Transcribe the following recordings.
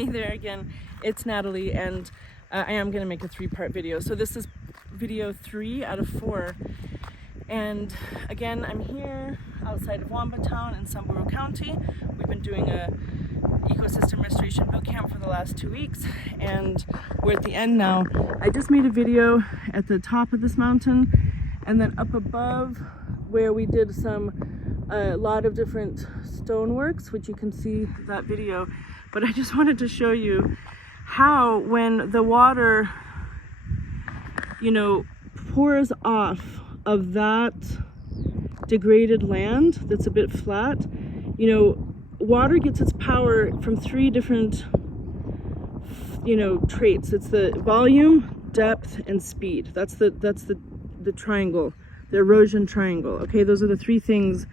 Hey there again, it's Natalie, and I am going to make a 3-part video. So this is video 3 out of 4, and again I'm here outside of Wamba town in Samburu County. We've been doing a ecosystem restoration bootcamp for the last 2 weeks, and we're at the end now. I just made a video at the top of this mountain, and then up above where we did a lot of different stoneworks, which you can see that video. But I just wanted to show you how when the water, pours off of that degraded land that's a bit flat, water gets its power from 3 different, traits. It's the volume, depth, and speed. That's the triangle, the erosion triangle. Okay, those are the 3 things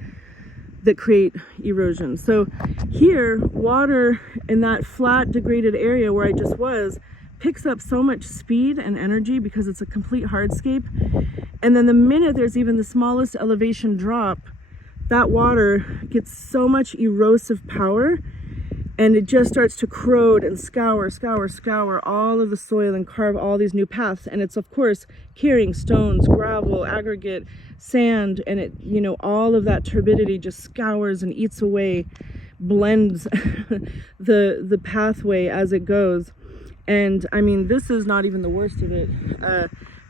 that create erosion. So here, water in that flat degraded area where I just was picks up so much speed and energy because it's a complete hardscape, and then the minute there's even the smallest elevation drop, that water gets so much erosive power, and it just starts to corrode and scour all of the soil and carve all these new paths. And it's of course carrying stones, gravel, aggregate, sand, and it, all of that turbidity just scours and eats away, blends the pathway as it goes. And I mean, this is not even the worst of it,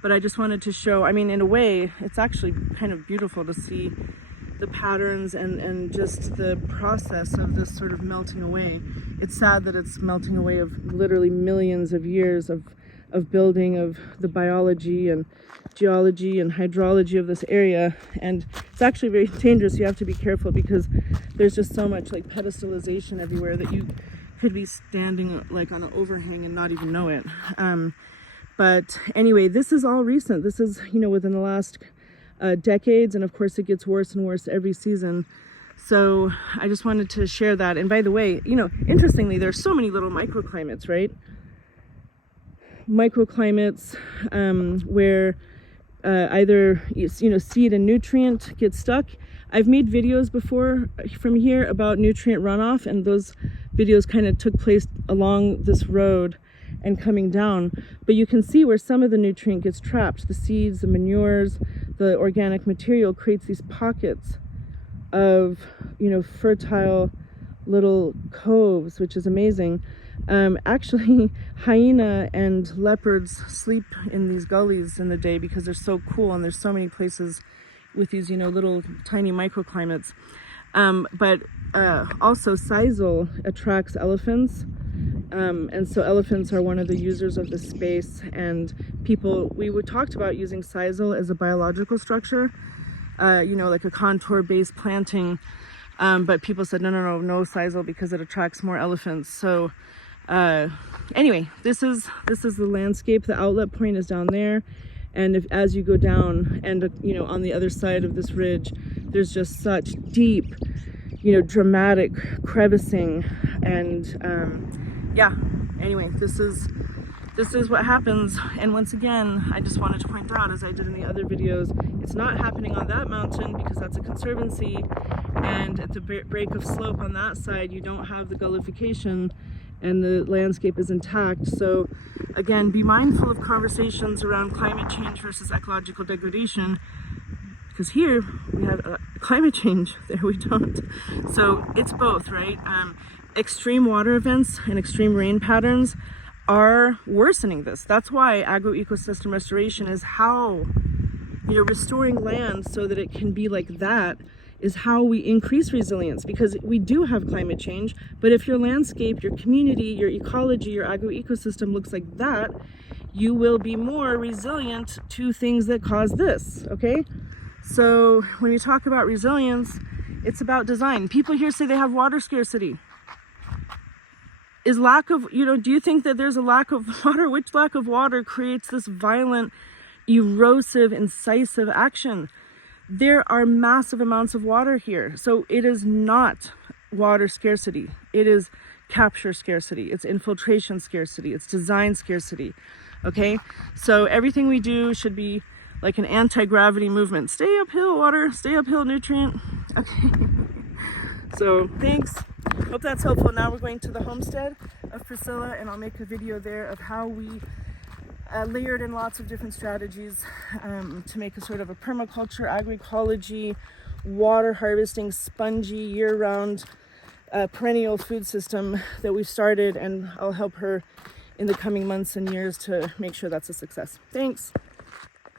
but I just wanted to show, in a way, it's actually kind of beautiful to see the patterns and just the process of this sort of melting away. It's sad that it's melting away of literally millions of years of building, of the biology and geology and hydrology of this area. And it's actually very dangerous. You have to be careful because there's just so much like pedestalization everywhere that you could be standing like on an overhang and not even know it. But anyway, this is all recent. This is, within the last decades, and of course it gets worse and worse every season. So I just wanted to share that. And by the way, interestingly, there's so many little microclimates, right? Microclimates where either seed and nutrient get stuck. I've made videos before from here about nutrient runoff, and those videos kind of took place along this road and coming down, but you can see where some of the nutrient gets trapped. The seeds, the manures, the organic material creates these pockets of fertile little coves, which is amazing. Actually, hyena and leopards sleep in these gullies in the day because they're so cool, and there's so many places with these little tiny microclimates. But also sisal attracts elephants. And so elephants are one of the users of the space, and we talked about using sisal as a biological structure, like a contour-based planting, but people said no sisal because it attracts more elephants. So anyway, this is the landscape. The outlet point is down there, and as you go down, and on the other side of this ridge, there's just such deep, dramatic crevicing, and yeah, anyway, this is what happens. And once again, I just wanted to point out, as I did in the other videos, it's not happening on that mountain because that's a conservancy, and at the break of slope on that side you don't have the gullification and the landscape is intact. So again, be mindful of conversations around climate change versus ecological degradation, because here we have climate change, there we don't. So it's both, right? Extreme water events and extreme rain patterns are worsening this. That's why agroecosystem restoration is how, restoring land so that it can be like that is how we increase resilience, because we do have climate change, but if your landscape, your community, your ecology, your agroecosystem looks like that, you will be more resilient to things that cause this, okay? So when we talk about resilience, it's about design. People here say they have water scarcity. Is lack of, do you think that there's a lack of water? Which lack of water creates this violent, erosive, incisive action? There are massive amounts of water here. So it is not water scarcity. It is capture scarcity. It's infiltration scarcity. It's design scarcity. Okay? So everything we do should be like an anti-gravity movement. Stay uphill, water. Stay uphill, nutrient. Okay. So thanks. Hope that's helpful. Now we're going to the homestead. of Priscilla, and I'll make a video there of how we layered in lots of different strategies to make a sort of a permaculture, agroecology, water harvesting, spongy, year-round, perennial food system that we've started, and I'll help her in the coming months and years to make sure that's a success. Thanks.